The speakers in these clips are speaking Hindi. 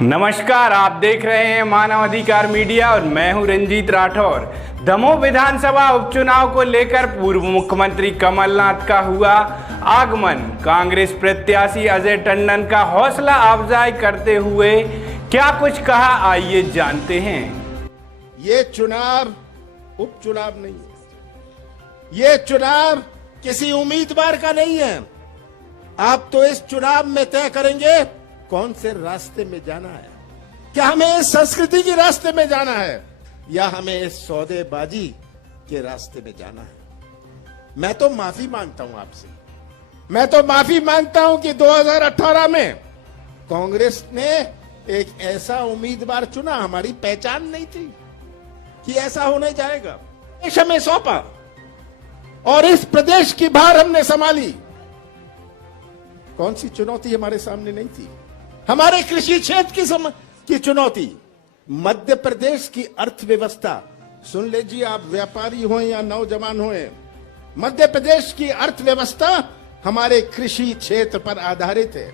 नमस्कार, आप देख रहे हैं मानव अधिकार मीडिया और मैं हूं रंजीत राठौर। दमोह विधानसभा उपचुनाव को लेकर पूर्व मुख्यमंत्री कमलनाथ का हुआ आगमन। कांग्रेस प्रत्याशी अजय टंडन का हौसला अफजाई करते हुए क्या कुछ कहा, आइए जानते हैं। ये चुनाव उपचुनाव नहीं है, ये चुनाव किसी उम्मीदवार का नहीं है। आप तो इस चुनाव में तय करेंगे कौन से रास्ते में जाना है। क्या हमें इस संस्कृति के रास्ते में जाना है या हमें इस सौदेबाजी के रास्ते में जाना है। मैं तो माफी मांगता हूं आपसे, मैं तो माफी मांगता हूं कि 2018 में कांग्रेस ने एक ऐसा उम्मीदवार चुना, हमारी पहचान नहीं थी कि ऐसा होने जाएगा। देश हमें सौंपा और इस प्रदेश की भार हमने संभाली। कौन सी चुनौती हमारे सामने नहीं थी? हमारे कृषि क्षेत्र की चुनौती, मध्य प्रदेश की अर्थव्यवस्था। सुन लीजिए, आप व्यापारी हो या नौजवान हो, मध्य प्रदेश की अर्थव्यवस्था हमारे कृषि क्षेत्र पर आधारित है।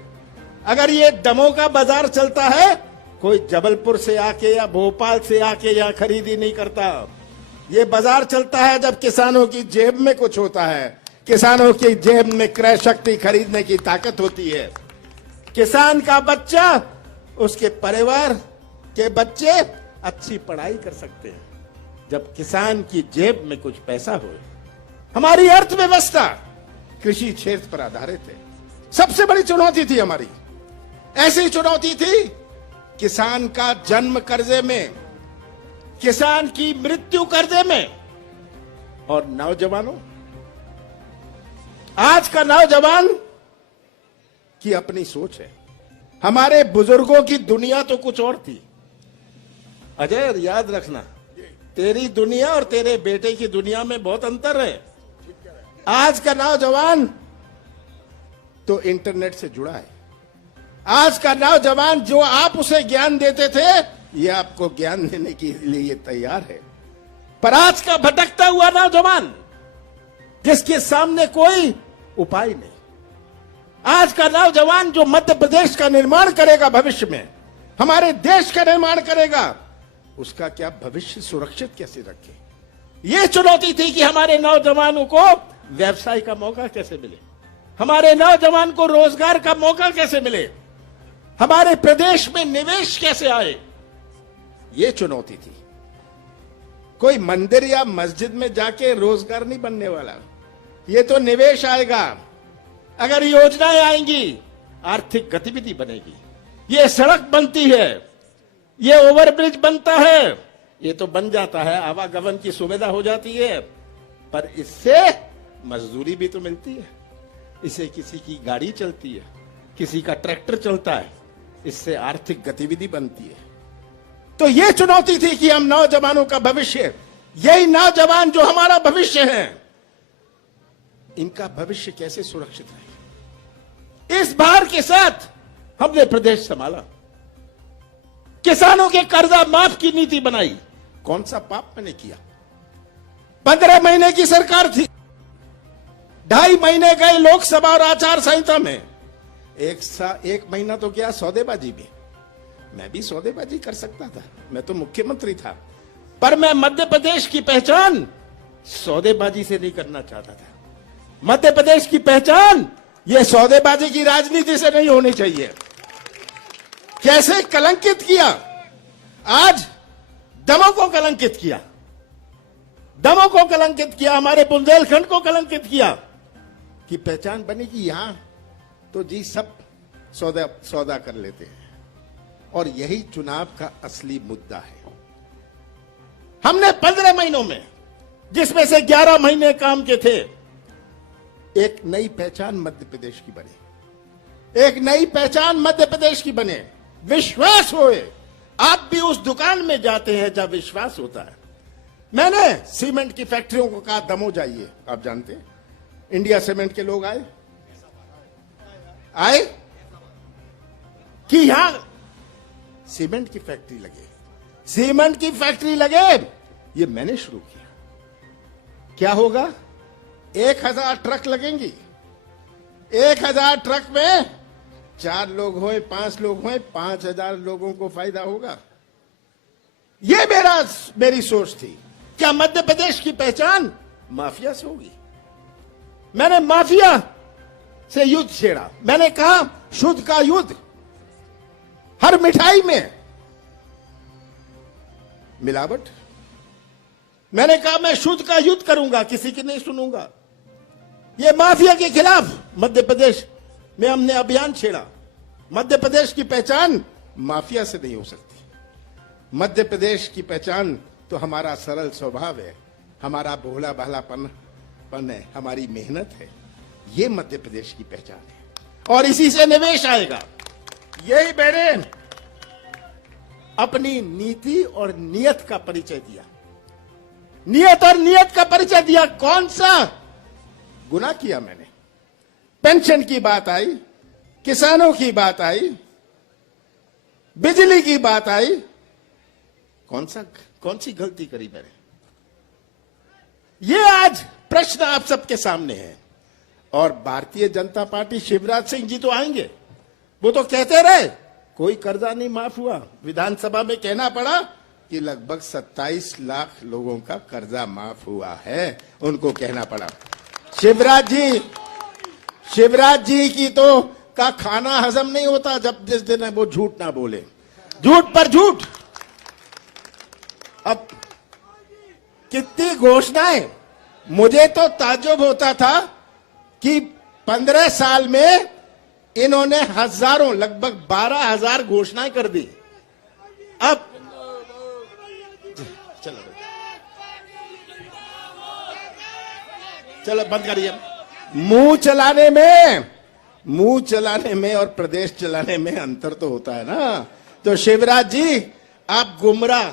अगर ये दमोह का बाजार चलता है, कोई जबलपुर से आके या भोपाल से आके यहाँ खरीदी नहीं करता। ये बाजार चलता है जब किसानों की जेब में कुछ होता है, किसानों की जेब में क्रय शक्ति खरीदने की ताकत होती है। किसान का बच्चा, उसके परिवार के बच्चे अच्छी पढ़ाई कर सकते हैं जब किसान की जेब में कुछ पैसा हो। हमारी अर्थव्यवस्था कृषि क्षेत्र पर आधारित है। सबसे बड़ी चुनौती थी हमारी, ऐसी चुनौती थी किसान का जन्म कर्जे में, किसान की मृत्यु कर्जे में। और नौजवानों, आज का नौजवान की अपनी सोच है। हमारे बुजुर्गों की दुनिया तो कुछ और थी। अजय, याद रखना, तेरी दुनिया और तेरे बेटे की दुनिया में बहुत अंतर है। आज का नौजवान तो इंटरनेट से जुड़ा है। आज का नौजवान जो आप उसे ज्ञान देते थे, ये आपको ज्ञान देने के लिए तैयार है। पर आज का भटकता हुआ नौजवान, जिसके सामने कोई उपाय नहीं, आज का नौजवान जो मध्य प्रदेश का निर्माण करेगा, भविष्य में हमारे देश का निर्माण करेगा, उसका क्या भविष्य सुरक्षित कैसे रखे। यह चुनौती थी कि हमारे नौजवानों को व्यवसाय का मौका कैसे मिले, हमारे नौजवान को रोजगार का मौका कैसे मिले, हमारे प्रदेश में निवेश कैसे आए। यह चुनौती थी। कोई मंदिर या मस्जिद में जाके रोजगार नहीं बनने वाला, ये तो निवेश आएगा। अगर योजनाएं आएंगी, आर्थिक गतिविधि बनेगी। ये सड़क बनती है, ये ओवरब्रिज बनता है, ये तो बन जाता है, आवागमन की सुविधा हो जाती है, पर इससे मजदूरी भी तो मिलती है, इससे किसी की गाड़ी चलती है, किसी का ट्रैक्टर चलता है, इससे आर्थिक गतिविधि बनती है। तो ये चुनौती थी कि हम नौजवानों का भविष्य, यही नौजवान जो हमारा भविष्य है, इनका भविष्य कैसे सुरक्षित रहे। इस भार के साथ हमने प्रदेश संभाला। किसानों के कर्जा माफ की नीति बनाई। कौन सा पाप मैंने किया? 15 महीने की सरकार थी, 2.5 महीने गए लोकसभा और आचार संहिता में। एक महीना तो क्या सौदेबाजी में। मैं भी सौदेबाजी कर सकता था, मैं तो मुख्यमंत्री था, पर मैं मध्य प्रदेश की पहचान सौदेबाजी से नहीं करना चाहता था। मध्य प्रदेश की पहचान यह सौदेबाजी की राजनीति से नहीं होनी चाहिए। कैसे कलंकित किया, आज दमोह को कलंकित किया, दमोह को कलंकित किया, हमारे बुंदेलखंड को कलंकित किया कि पहचान बनेगी। यहां तो जी सब सौदा कर लेते हैं, और यही चुनाव का असली मुद्दा है। हमने 15 महीनों में, जिसमें से 11 महीने काम के थे, एक नई पहचान मध्य प्रदेश की बने, एक नई पहचान मध्य प्रदेश की बने। विश्वास होए, आप भी उस दुकान में जाते हैं जब विश्वास होता है। मैंने सीमेंट की फैक्ट्रियों को कहा दमोह जाइए। आप जानते हैं, इंडिया सीमेंट के लोग आए कि यहां सीमेंट की फैक्ट्री लगे, सीमेंट की फैक्ट्री लगे। ये मैंने शुरू किया। क्या होगा? 1000 ट्रक लगेंगी। 1000 ट्रक में 4 लोग होए 5 लोग होए 5,000 लोगों को फायदा होगा। ये मेरी सोच थी। क्या मध्य प्रदेश की पहचान माफिया से होगी? मैंने माफिया से युद्ध छेड़ा। मैंने कहा शुद्ध का युद्ध। हर मिठाई में मिलावट। मैंने कहा मैं शुद्ध का युद्ध करूंगा, किसी की नहीं सुनूंगा। ये माफिया के खिलाफ मध्य प्रदेश में हमने अभियान छेड़ा। मध्य प्रदेश की पहचान माफिया से नहीं हो सकती। मध्य प्रदेश की पहचान तो हमारा सरल स्वभाव है, हमारा भोला भालापन है, हमारी मेहनत है। ये मध्य प्रदेश की पहचान है और इसी से निवेश आएगा। यही मैंने अपनी नीति और नियत का परिचय दिया। नियत और नियत का परिचय दिया। कौन सा गुनाह किया मैंने? पेंशन की बात आई, किसानों की बात आई, बिजली की बात आई। कौन सी गलती करी मैंने? ये आज प्रश्न आप सबके सामने है। और भारतीय जनता पार्टी, शिवराज सिंह जी तो आएंगे, वो तो कहते रहे कोई कर्जा नहीं माफ हुआ। विधानसभा में कहना पड़ा कि लगभग 27 लाख लोगों का कर्जा माफ हुआ है, उनको कहना पड़ा। शिवराज जी की तो का खाना हजम नहीं होता जब जिस दिन वो झूठ ना बोले। झूठ पर झूठ। अब कितनी घोषणाएं। मुझे तो ताज्जुब होता था कि 15 साल में इन्होंने हजारों, लगभग 12,000 घोषणाएं कर दी। अब चलो बंद करिए। मुंह चलाने में और प्रदेश चलाने में अंतर तो होता है ना। तो शिवराज जी आप गुमराह,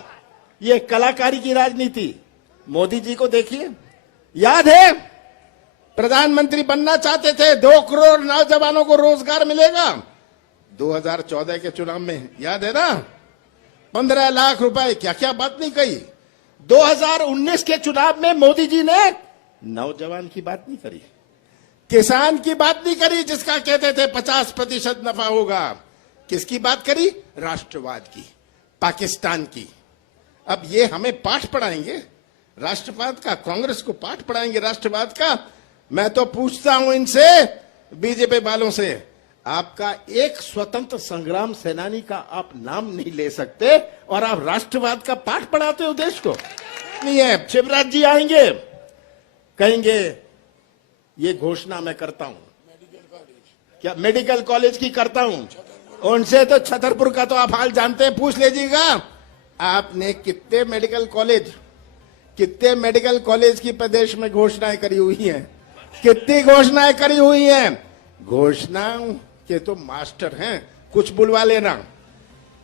ये कलाकारी की राजनीति। मोदी जी को देखिए, याद है प्रधानमंत्री बनना चाहते थे, 2 करोड़ नौजवानों को रोजगार मिलेगा 2014 के चुनाव में, याद है ना? 15 लाख रुपए, क्या क्या बात नहीं कही। 2019 के चुनाव में मोदी जी ने नौजवान की बात नहीं करी, किसान की बात नहीं करी, जिसका कहते थे 50% नफा होगा। किसकी बात करी? राष्ट्रवाद की, पाकिस्तान की। अब ये हमें पाठ पढ़ाएंगे राष्ट्रवाद का, कांग्रेस को पाठ पढ़ाएंगे राष्ट्रवाद का। मैं तो पूछता हूं इनसे, बीजेपी वालों से, आपका एक स्वतंत्र संग्राम सेनानी का आप नाम नहीं ले सकते और आप राष्ट्रवाद का पाठ पढ़ाते हो देश को? नहीं है। शिवराज जी आएंगे, कहेंगे ये घोषणा मैं करता हूं, क्या मेडिकल कॉलेज की करता हूं। उनसे तो छतरपुर का तो आप हाल जानते हैं, पूछ लीजिएगा आपने कितने मेडिकल कॉलेज की प्रदेश में घोषणाएं करी हुई हैं, कितनी घोषणाएं करी हुई हैं। घोषणाओं के तो मास्टर हैं, कुछ बुलवा लेना,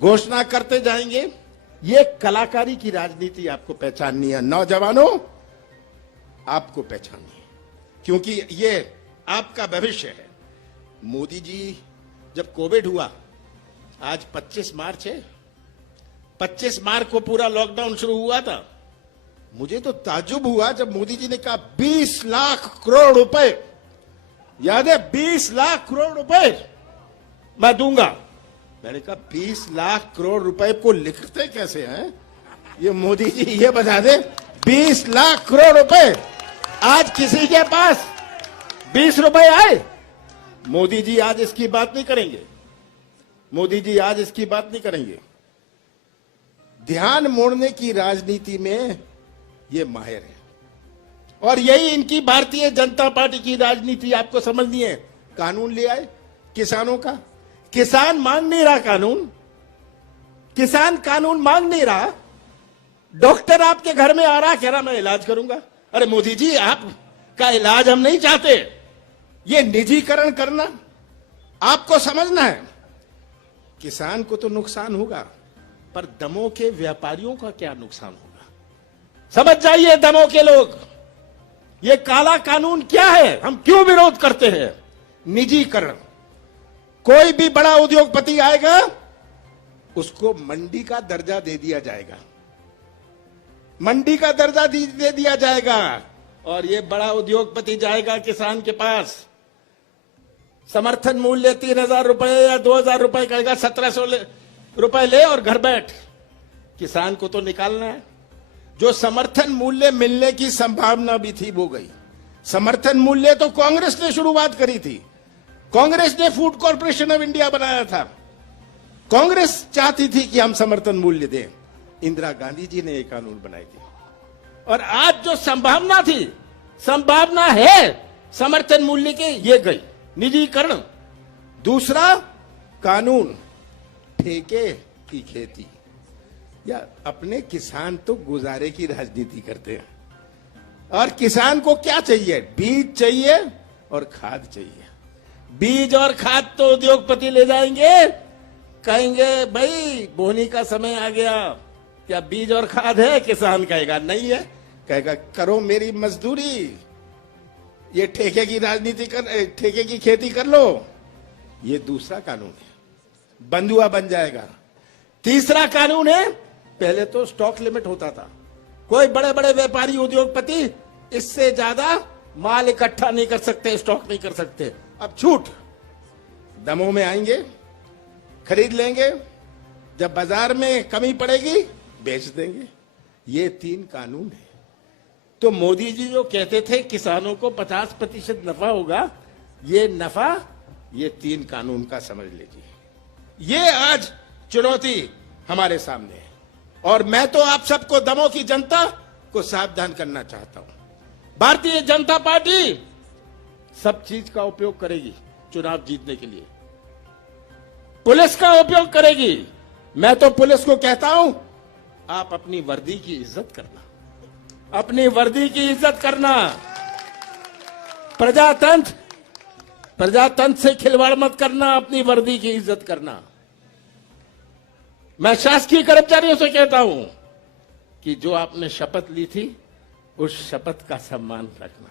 घोषणा करते जाएंगे। ये कलाकारी की राजनीति आपको पहचाननी है। नौजवानों, आपको पहचाननी है, क्योंकि ये आपका भविष्य है। मोदी जी, जब कोविड हुआ, आज 25 मार्च है, 25 मार्च को पूरा लॉकडाउन शुरू हुआ था। मुझे तो ताज्जुब हुआ जब मोदी जी ने कहा 20 लाख करोड़ रुपए, याद है 20 लाख करोड़ रुपए मैं दूंगा। मैंने कहा 20 लाख करोड़ रुपए को लिखते कैसे हैं ये मोदी जी, ये बता दे। 20 लाख करोड़ रुपए, आज किसी के पास 20 रुपए आए? मोदी जी आज इसकी बात नहीं करेंगे। मोदी जी आज इसकी बात नहीं करेंगे। ध्यान मोड़ने की राजनीति में ये माहिर है और यही इनकी भारतीय जनता पार्टी की राजनीति आपको समझनी है। कानून ले आए किसानों का, किसान मांग नहीं रहा कानून, किसान कानून मांग नहीं रहा। डॉक्टर आपके घर में आ रहा, कह रहा मैं इलाज करूंगा। अरे मोदी जी, आपका इलाज हम नहीं चाहते। ये निजीकरण करना आपको समझना है। किसान को तो नुकसान होगा, पर दमों के व्यापारियों का क्या नुकसान होगा? समझ जाइए दमों के लोग, ये काला कानून क्या है, हम क्यों विरोध करते हैं? निजीकरण। कोई भी बड़ा उद्योगपति आएगा, उसको मंडी का दर्जा दे दिया जाएगा, मंडी का दर्जा दे दिया जाएगा। और ये बड़ा उद्योगपति जाएगा किसान के पास, समर्थन मूल्य 3,000 रुपए या 2,000 रुपए कहेगा, 1,700 रुपए ले और घर बैठ। किसान को तो निकालना है। जो समर्थन मूल्य मिलने की संभावना भी थी वो गई। समर्थन मूल्य तो कांग्रेस ने शुरुआत करी थी। कांग्रेस ने फूड कॉर्पोरेशन ऑफ इंडिया बनाया था। कांग्रेस चाहती थी कि हम समर्थन मूल्य दें। इंदिरा गांधी जी ने एक कानून बनाई थी। और आज जो संभावना थी, संभावना है समर्थन मूल्य के, ये गई। निजीकरण। दूसरा कानून ठेके की खेती। या अपने किसान तो गुजारे की राजनीति करते हैं, और किसान को क्या चाहिए? बीज चाहिए और खाद चाहिए। बीज और खाद तो उद्योगपति ले जाएंगे, कहेंगे भाई बोनी का समय आ गया, क्या बीज और खाद है? किसान कहेगा नहीं है, कहेगा करो मेरी मजदूरी, ये ठेके की राजनीति ठेके की खेती कर लो। ये दूसरा कानून है, बंधुआ बन जाएगा। तीसरा कानून है, पहले तो स्टॉक लिमिट होता था, कोई बड़े बड़े व्यापारी उद्योगपति इससे ज्यादा माल इकट्ठा नहीं कर सकते, स्टॉक नहीं कर सकते। अब छूट, दमों में आएंगे, खरीद लेंगे, जब बाजार में कमी पड़ेगी बेच देंगे। ये 3 कानून है। तो मोदी जी जो कहते थे किसानों को 50% नफा होगा, ये नफा ये 3 कानून का समझ लीजिए। ये आज चुनौती हमारे सामने है, और मैं तो आप सबको, दमों की जनता को सावधान करना चाहता हूं। भारतीय जनता पार्टी सब चीज का उपयोग करेगी चुनाव जीतने के लिए। पुलिस का उपयोग करेगी। मैं तो पुलिस को कहता हूं, आप अपनी वर्दी की इज्जत करना, अपनी वर्दी की इज्जत करना। प्रजातंत्र से खिलवाड़ मत करना, अपनी वर्दी की इज्जत करना। मैं शासकीय कर्मचारियों से कहता हूं कि जो आपने शपथ ली थी, उस शपथ का सम्मान रखना।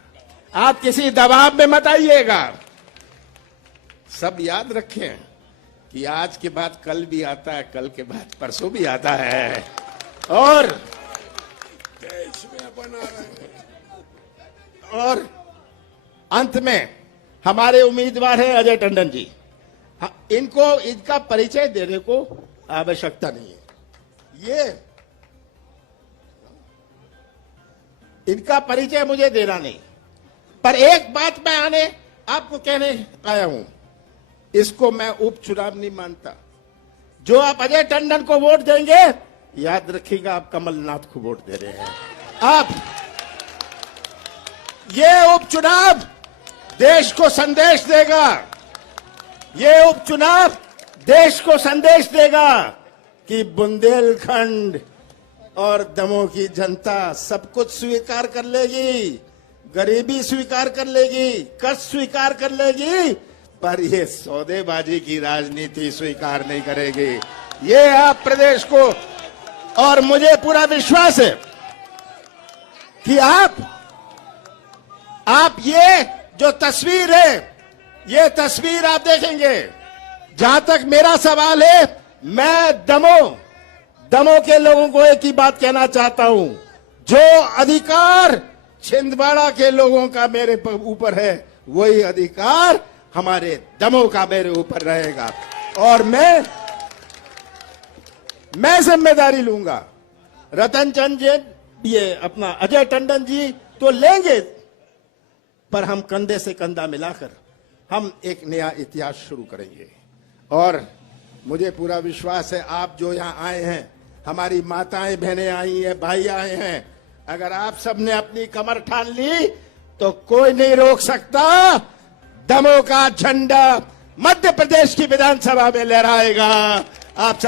आप किसी दबाव में मत आइएगा। सब याद रखें कि आज के बाद कल भी आता है, कल के बाद परसों भी आता है, और अंत में हमारे उम्मीदवार हैं अजय टंडन जी। इनको इनका परिचय देने को आवश्यकता नहीं है। ये इनका परिचय मुझे देना नहीं, पर एक बात मैं आपको कहने आया हूं, इसको मैं उपचुनाव नहीं मानता। जो आप अजय टंडन को वोट देंगे, याद रखिएगा आप कमलनाथ को वोट दे रहे हैं। आप ये उपचुनाव देश को संदेश देगा, ये उपचुनाव देश को संदेश देगा कि बुंदेलखंड और दमों की जनता सब कुछ स्वीकार कर लेगी, गरीबी स्वीकार कर लेगी, कष्ट स्वीकार कर लेगी, पर ये सौदेबाजी की राजनीति स्वीकार नहीं करेगी। ये आप प्रदेश को, और मुझे पूरा विश्वास है कि आप ये जो तस्वीर है, ये तस्वीर आप देखेंगे। जहां तक मेरा सवाल है, मैं दमों के लोगों को एक ही बात कहना चाहता हूं, जो अधिकार छिंदवाड़ा के लोगों का मेरे ऊपर है, वही अधिकार हमारे दमों का मेरे ऊपर रहेगा। और मैं जिम्मेदारी लूंगा। रतन चंद जी, ये अपना अजय टंडन जी तो लेंगे, पर हम कंधे से कंधा मिलाकर हम एक नया इतिहास शुरू करेंगे। और मुझे पूरा विश्वास है, आप जो यहां आए हैं, हमारी माताएं बहनें आई हैं, भाई आए हैं, अगर आप सबने अपनी कमर ठान ली तो कोई नहीं रोक सकता। दमों का झंडा मध्य प्रदेश की विधानसभा में लहराएगा। आप सब